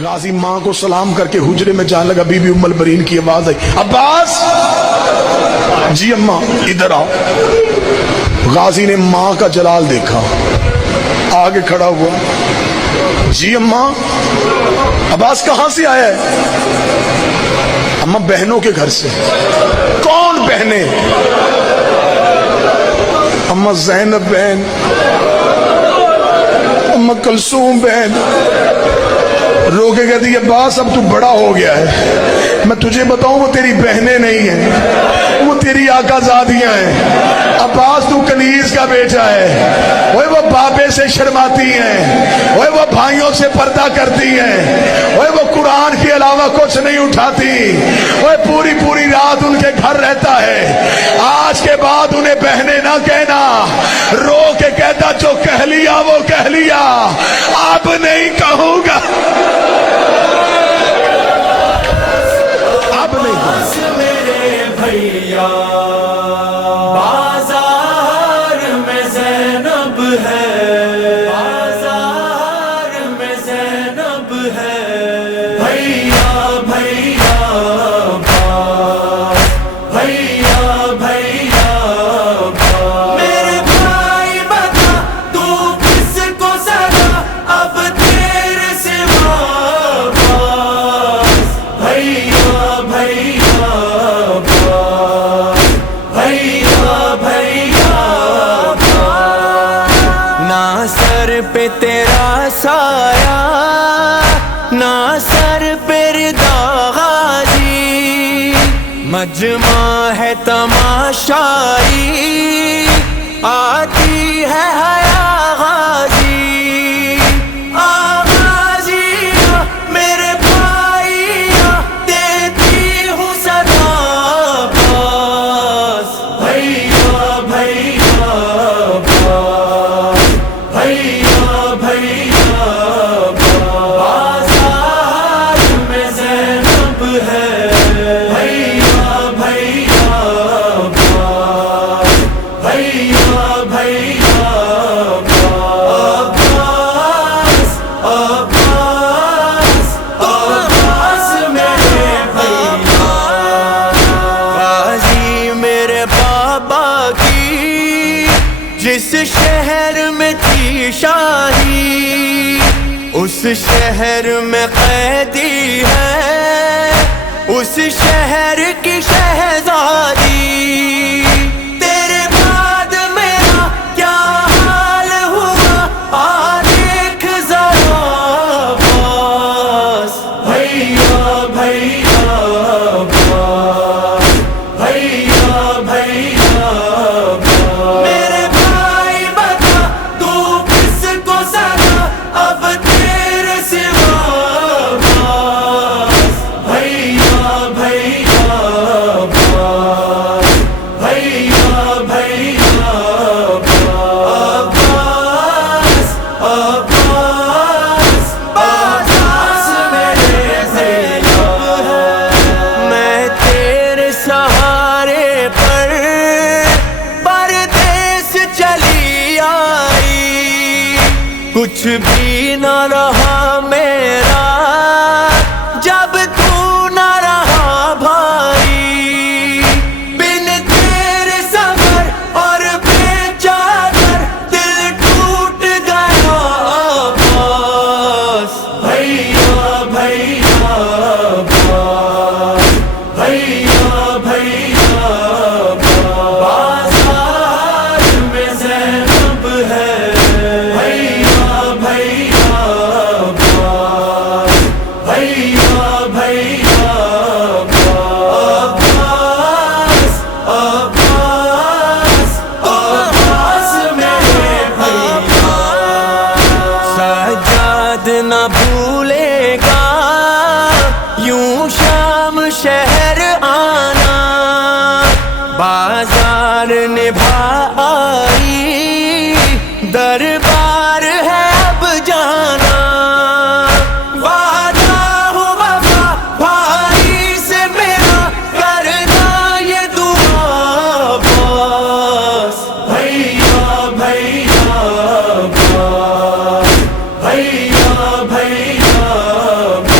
غازی ماں کو سلام کر کے حجرے میں جانے لگا، بی بی ام البرین کی آواز آئی، عباس جی اماں ادھر آؤ۔ غازی نے ماں کا جلال دیکھا، آگے کھڑا ہوا، جی اماں عباس کہاں سے آیا ہے؟ اماں بہنوں کے گھر سے۔ کون بہنیں؟ اماں زینب بہن، اماں کلثوم بہن۔ رو کے کہتی ہے عباس اب تو بڑا ہو گیا ہے، میں تجھے بتاؤں وہ تیری بہنیں نہیں ہیں، وہ تیری آقا زادیاں ہیں۔ عباس تو کنیز کا بیٹا ہے، وہ بابے سے شرماتی ہیں، وہ بھائیوں سے پردہ کرتی ہیں، وہ قرآن کے علاوہ کچھ نہیں اٹھاتی، وہ پوری پوری رات ان کے گھر رہتا ہے۔ آج کے بعد انہیں بہنیں نہ کہنا، رو کے کہتا جو کہہ لیا وہ کہہ لیا، اب نہیں کہوں گا، اب نہیں کہوں گا۔ میرے بھیا بازار میں زینب ہے، بازار میں زینب ہے، بھیا بھیا باز، بھیا بھیا باز۔ میرے بھائی بتا تو کس کو سزا اب تیرے سوا باز، بھیا بھیا باز، بھیا بھیا باز۔ نہ سر پہ تیرا سایہ، نہ سر پہ رضا غازی، مجمع ہے تماشائی، آتی ہے حیا غازی، غازی میرے بھائی دیتی ہوں صدا باز، بھیا بھیا باز، بھیا بھیا باز۔ بازار میں زینب ہے، بھیا بھیا باز، بھیا بھیا باز، عباس عباس میرے بھیا، غازی میرے بابا کی جس شہر میں تھی شاہی، اس شہر میں قیدی ہے، اس شہر کی شہزادی، تیرے بعد میرا کیا حال ہوا آ دیکھ ذرا باز، بھیا بھیا باز، بھیا بھیا باز۔ میرے بھائی بتا تو کس کو سزا اب تیرے سوا باز، بھیا بھیا باز، بھیا بھیا باز۔ عباس عباس عباس میرے زینب ہے، میں تیرے سہارے پر پردیس چلی آئی، کچھ بھی نہ رہا میرا جب تو نہ رہا بھائی، بن تیرے سفر اور بے چادر دل ٹوٹ گیا باز، بھیا بھیا باز، بھیا بھیا باز۔ بازار میں زینب ہے، بھیا بھیا باز، بھیا بھیا عباس عباس عباس میرے بھیا، سجاد نہ بھولے گا یوں شام شہر آنا، بازار نبھا آئی دربار ہے اب جانا، وعدہ ہو وفا بھائی سے میرا کرنا یہ دعا باز، بھیا بھیا باز، بھیا بھیا باز۔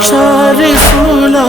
416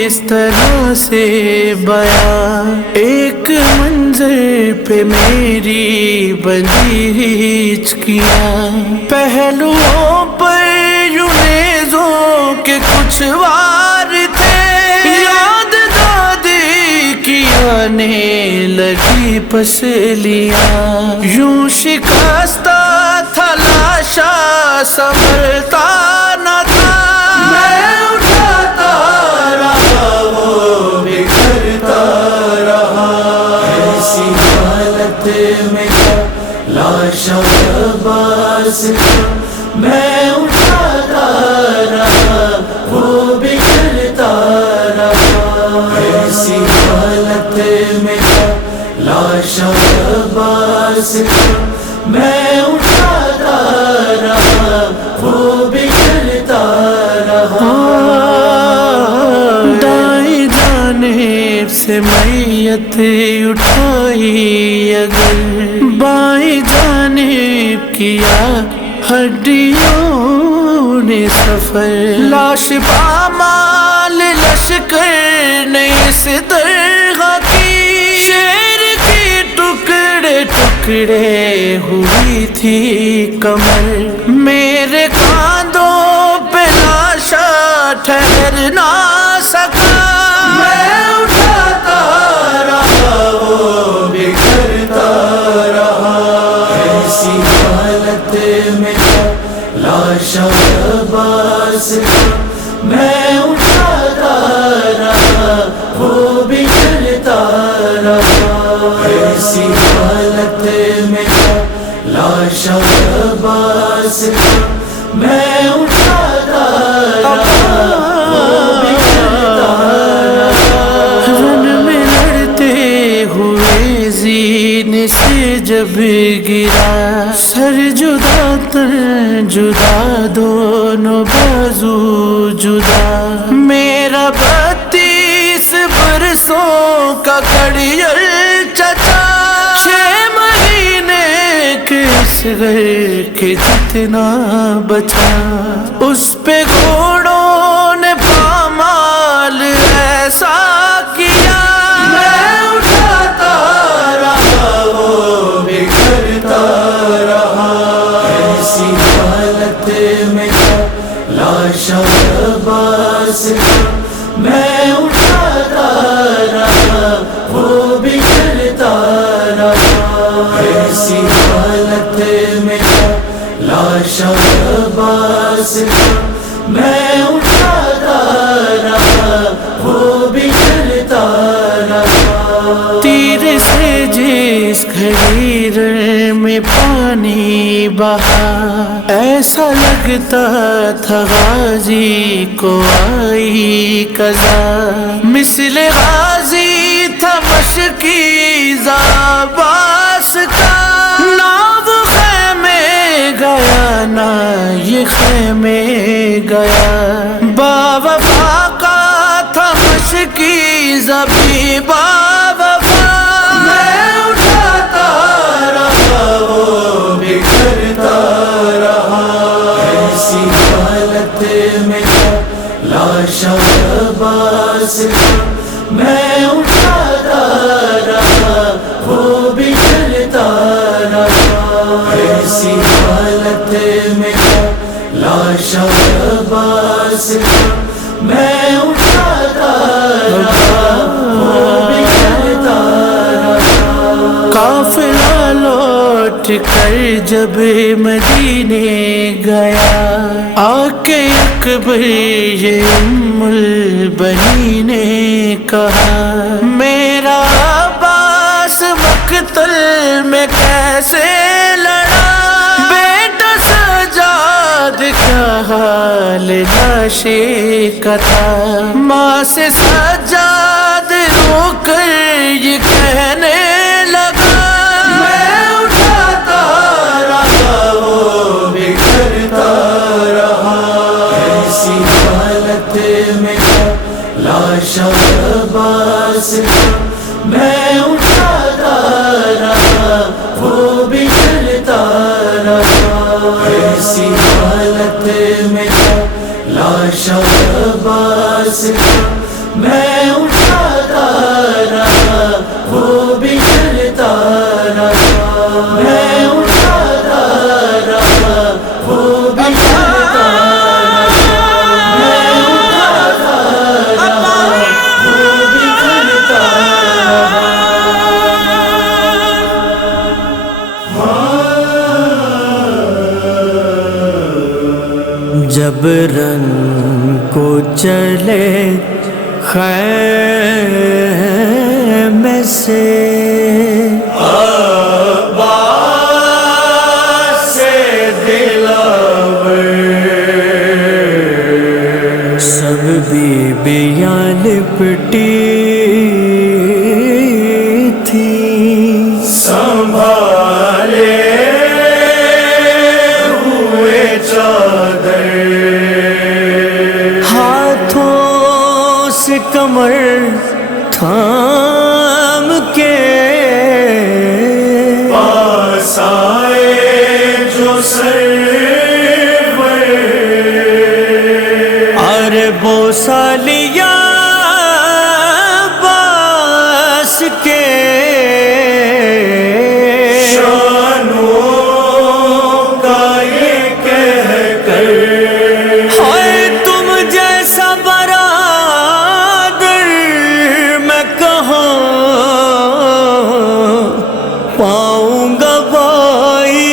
کس طرح سے بیان، ایک منظر پہ میری بندی ہچکیاں، پہلوؤں پر یوں نیزوں کے کچھ وار تھے، یاد دادی کی آنے لگی پسلیاں، یوں شکستہ تھا لاشا سنبھلتا نہ تھا، میں اٹھاتا رہا وہ بکھرتا رہا، ایسی حالت میں تھا لاشا عباس کا، میں اٹھاتا رہا وہ بکھرتا رہا، ایسی حالت میں تھا لاشا عباس کا، میں اٹھاتا رہا وہ بکھرتا رہا، دائیں جانب سے میت اٹھائی اگر، بائیں جانب کیا ہڈیوں نے سفر، لاش پامال لشکر نے اس درگاہ کی، شیر کی ٹکڑے ٹکڑے ہوئی تھی کمر، میرے کاندھوں پہ لاشا ٹھہر نہ سکا، میں اٹھاتا رہا وہ بکھرتا رہا، ایسی حالت میں تھا لاشا عباس کا، میں اٹھاتا رہا وہ بکھرتا رہا، ایسی حالت میں تھا لاشا عباس کا، میں اٹھاتا رہا وہ بکھرتا رہا، رن میں لڑتے ہوئے زینے سے جب گرا، سر جدا تن جدا دونوں بازو جدا، میرا 32 برسوں کا کڑیل چچا، 6 مہینے کے اصغر کے جتنا بچا، اس پہ گھوڑوں نے پامال ایسا کیا، میں اٹھاتا رہا وہ بکھرتا رہا، ایسی حالت میں تھا لاشا عباس کا، میں اٹھاتا رہا وہ بکھرتا رہا، ایسی حالت میں تھا لاشا عباس کا، میں اٹھاتا رہا وہ بکھرتا رہا، تیر سے جس گھڑی رن میں پانی بہا، ایسا لگتا تھا غازی کو آئی قضا، مثل غازی تھا مشکی عباس کا، نہ وہ خیمے گیا نہ یہ خیمے گیا، باوفا کا تھا مشکی ابھی باوفا، میں اٹھاتا رہا وہ بکھرتا رہا، ایسی حالت میں تھا لاشا عباس کا، میں اٹھاتا رہا وہ بکھرتا رہا، ایسی حالت میں تھا لاشا عباس کا، میں اٹھاتا رہا وہ بکھرتا رہا، قافلہ لوٹ کر جب مدینے گیا، آ کے اکبر یہ ام البنین نے کہا، میرا عباس مقتل میں کیسے لڑا، بیٹا سجاد کا حال لاشے کا تھا، ماں سے سجاد رو کر یہ کہنے لگا، میں اٹھاتا رہا وہ بکھرتا رہا، ایسی حالت میں تھا لاشا عباس کا، میں اٹھاتا رہا وہ بکھرتا رہا، ایسی حالت میں تھا لاشا عباس کا، میں اٹھاتا رہا وہ بگڑتا رہا، میں اٹھاتا رہا وہ بگڑتا رہا، میں اٹھاتا رہا وہ بگڑتا رہا۔ جب رن کو چلے خیمے سے عباس سے دلاور، سب بیبیاں لپٹی تھی سنبھالے ہوئے چادر، ہاتھوں سے کمر تھام کے پاس آئے جو سرور، ارے بوسہ لیا باس کے شانوں کا یہ کہہ کر، ہائے تم جیسا برادر میں کہاں پاؤں گا بھائی،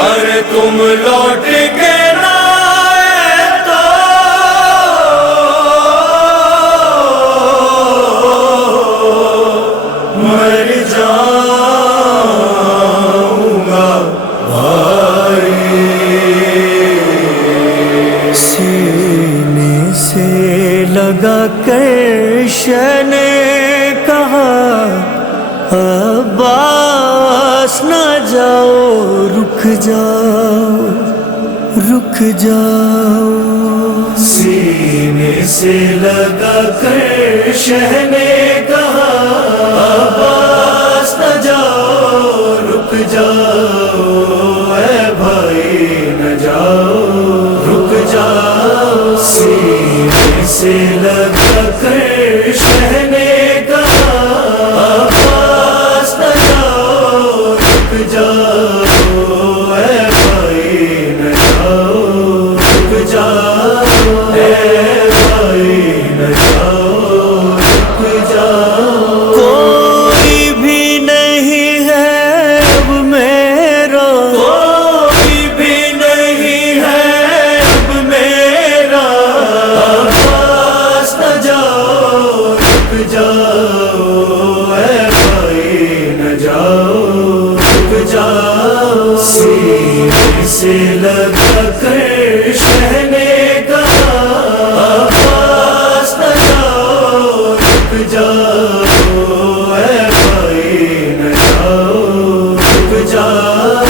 ارے تم لوٹ کے نہ آئے تو مر جاؤں گا بھائی۔ سینے سے لگا کر شہ نے کہا عباس نہ جاؤ، رک جاؤ رک جاؤ۔ سینے سے لگا کر شہ نے کہا عباس نہ جاؤ، رک جاؤ اے بھائی نہ جاؤ، رک جاؤ۔ سینے سے لگا کر شہ نے کہا عباس نہ جاؤ، رک جاؤ اے بھائی نہ جاؤ، رک جاؤ اے بھائی نہ جاؤ، رک جاؤ۔ کوئی بھی نہیں ہے اب میرا، کوئی بھی نہیں ہے اب میرا، عباس نہ جاؤ، رک جاؤ اے بھائی نہ جاؤ، رک جاؤ۔ سینے سے لگا کر شہ نے کہا عباس نہ جاؤ، رک جاؤ اے بھائی نہ جاؤ، رک جاؤ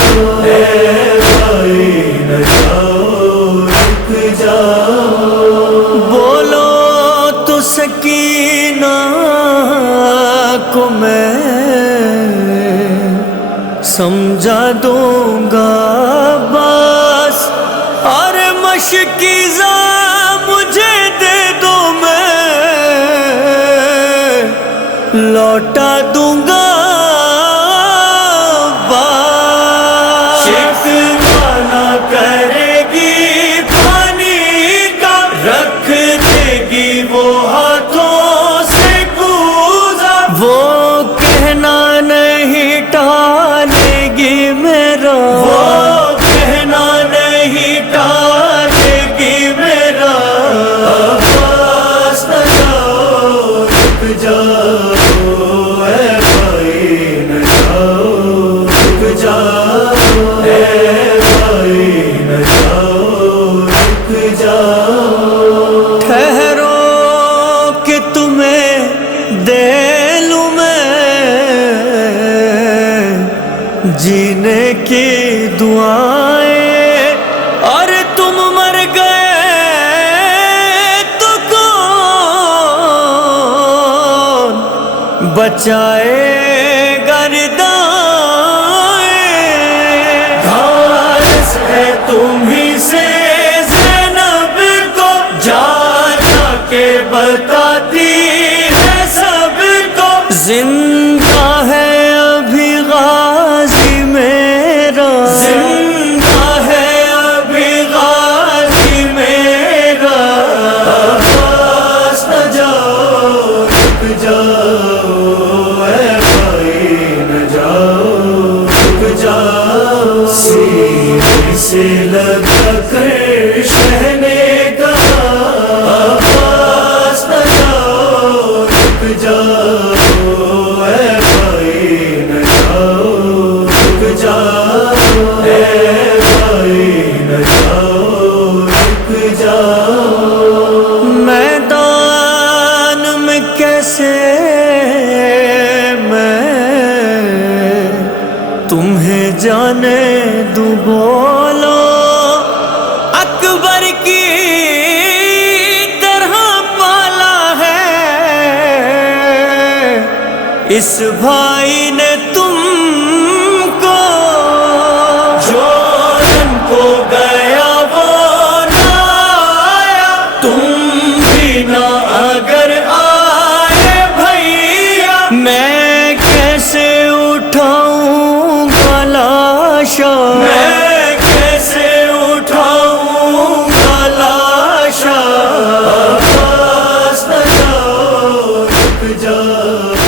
اے بھائی نہ جاؤ، رک جاؤ۔ بولو تو سکینہ کو میں سمجھا دوں گا بس، اور مشکیزہ مجھے دے دو میں لوٹا دوں گا بس۔ شکوہ نہ کرے گی پانی کا، رکھ دے گی وہ ہاتھوں سے کوزہ، وہ کہنا نہیں ٹالے گی میرا، وہ کہنا نہیں ٹالے گی میرا، عباس نہ جاؤ، رک جاؤ اے بھائی نہ جاؤ، رک جاؤ اے بھائی نہ جاؤ، رک جاؤ۔ ٹھہرو کہ تمہیں دے لوں میں جینے کی دعائیں، اور تم مر گئے تو کون بچائے گردائیں، گھاس ہے تمہیں سے زینب کو جا جا کے بتاتی اس بھائی نے تم کو، جو ان کو گیا وہ نہ آیا، تم بھی نہ اگر آئے بھیا، میں کیسے اٹھاؤں گا لاشا، میں کیسے اٹھاؤں گا لاشا، پاس نہ جاؤ رک جاؤ۔